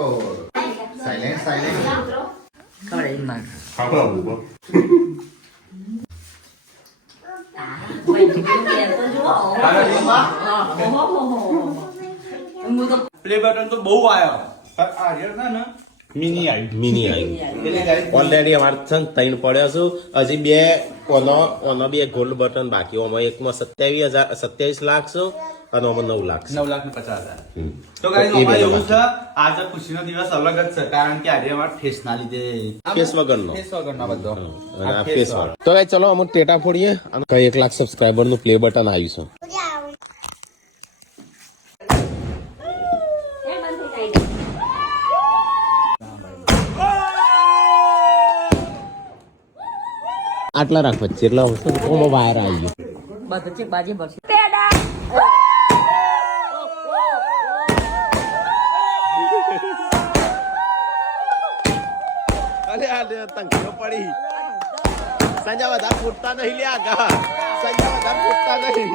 Thakor silent silent ખવડાવી માર ખાવા ઉભો પ્લે બટન તો બહુ આવ્યો આ રહ્યો ને મિની આવી મિની આવી ઓલરેડી અમારે છે ને 3 પડ્યો છું હજી બે ઓનો બે ગોલ્ડ બટન બાકી ઓમાં એકમાં 27 લાખ છે અને ઓમાં 9 લાખ છે 9,50,000 તો ગાઈસ અમારે એવું છે આજે ખુશીનો દિવસ અલગ જ છે કારણ કે આજે અમાર ફેસ ના લીધે ફેસ વગરનો બધો અને આ ફેસ વાળો તો ગાઈસ ચલો અમે ટેટા ફોડીએ અને કઈ 1 લાખ સબસ્ક્રાઇબર નું પ્લે બટન આવ્યું છે આટલા રાખ વચ્ચે એટલે ઓમાં વાયર આવી ગયો બધું ચેક બાજી ભરશે અરે આ તંગીઓ પડી સંજા વધારે ફૂટતા નહીં લે આગા સંજા વધારે ફૂટતા નહીં